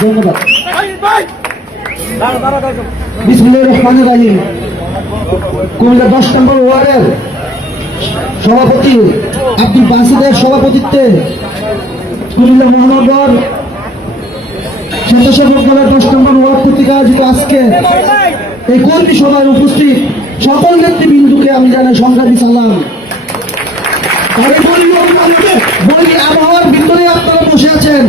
ধন্যবাদ। বিসমিল্লাহির রহমানির রহিম। কুমিল্লা 10 নম্বর ওয়ার্ডের সভাপতি আব্দুল বাসিদের সভাপতিত্বে কুমিল্লা মহানগর স্বেচ্ছাসেবক দলের 10 নম্বর ওয়ার্ড কর্তৃক আয়োজিত আজকে এই কর্মী সভায় উপস্থিত সকল নেতৃবৃন্দকে আমি জানাই সংগ্রামী সালাম। বলি আবহাওয়ার ভিতরে আপনারা বসে আছেন,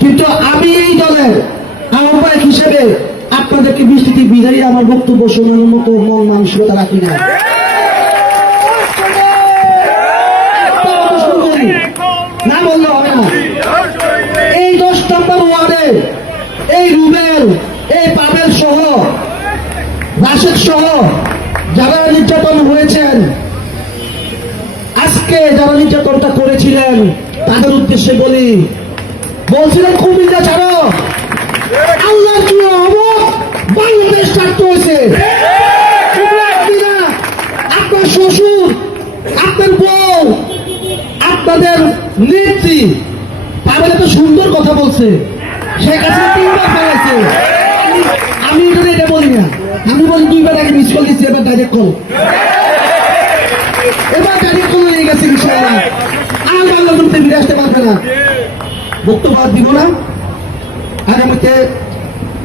কিন্তু আমি এই দলের আহ্বায়ক হিসেবে আপনাদেরকে বৃষ্টিতে বিদায়ী আমার বক্তব্য শোনানোর মতো মন মানসিকতা রাখি না। না বললে হবে না। এই 10 নম্বর ওয়ার্ডে এই রুবেল, এই পাবেল সহ, রাশেদ সহ যারা নির্যাতন হয়েছেন, আজকে যারা নির্যাতনটা করেছিলেন তাদের উদ্দেশ্যে বলছিলেন কুমিল্লা ছাড়ো, আল্লাহর কি হবো, বাংলাদেশ ছাড়তে হয়েছে। আপনার শ্বশুর, আপনার বউ, আপনাদের নেত্রী পাবেল এত সুন্দর কথা বলছে, শেখ হাসিনা 3বার ফেলেছে। আমি এটা বলি না, আমি বলি 2বার আগে মিস কল দিচ্ছি, এবার ডাইরেক্ট কল, এবার ডাইরেক্ট কল নিয়ে গেছে ইনশাআল্লাহ। আর বাংলাদেশে ফিরে আসতে পারবে না। বক্তব্য দিব না। আগামীতে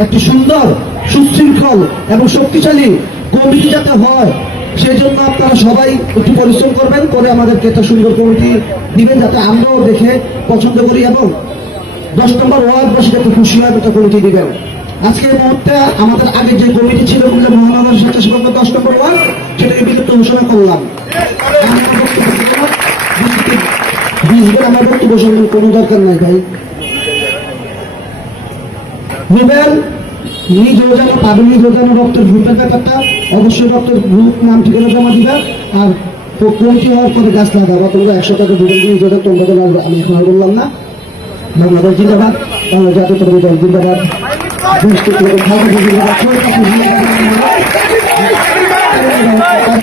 একটি সুন্দর, সুশৃঙ্খল এবং শক্তিশালী কমিটি যাতে হয়, সেই জন্য আপনারা সবাই একটু পরিশ্রম করবেন, করে আমাদেরকে একটা সুন্দর কমিটি দিবেন যাতে আমরাও দেখে পছন্দ করি এবং 10 নম্বর ওয়ার্ড বসে যাতে খুশি হয় একটা কমিটি দিবেন। আজকে এই মুহূর্তে আমাদের আগে যে কমিটি ছিল মহানগর স্বেচ্ছাসেবক 10 নম্বর ওয়ার্ড, সেটাকে বিলুপ্ত ঘোষণা করলাম। আমার বক্তব্য শোনার কোনো দরকার নাই ভাই। রুবেল নিজ রোজানো পাবেন, নিজ রোজানো রক্তের গ্রুপের ব্যাপারটা অবশ্যই রক্তের গ্রুপ নাম ঠিকানা জমা দিবা, আর কমিটি হওয়ার পরে গাছ লাগাবা। তোমরা 100 টাকা দুজন নিয়ে যেটা তোমরা তো লাগবে, আমি এখন আর বললাম না। বাংলাদেশ জিন্দাবাদ, বাংলা জাতীয় দল জিন্দাবাদ।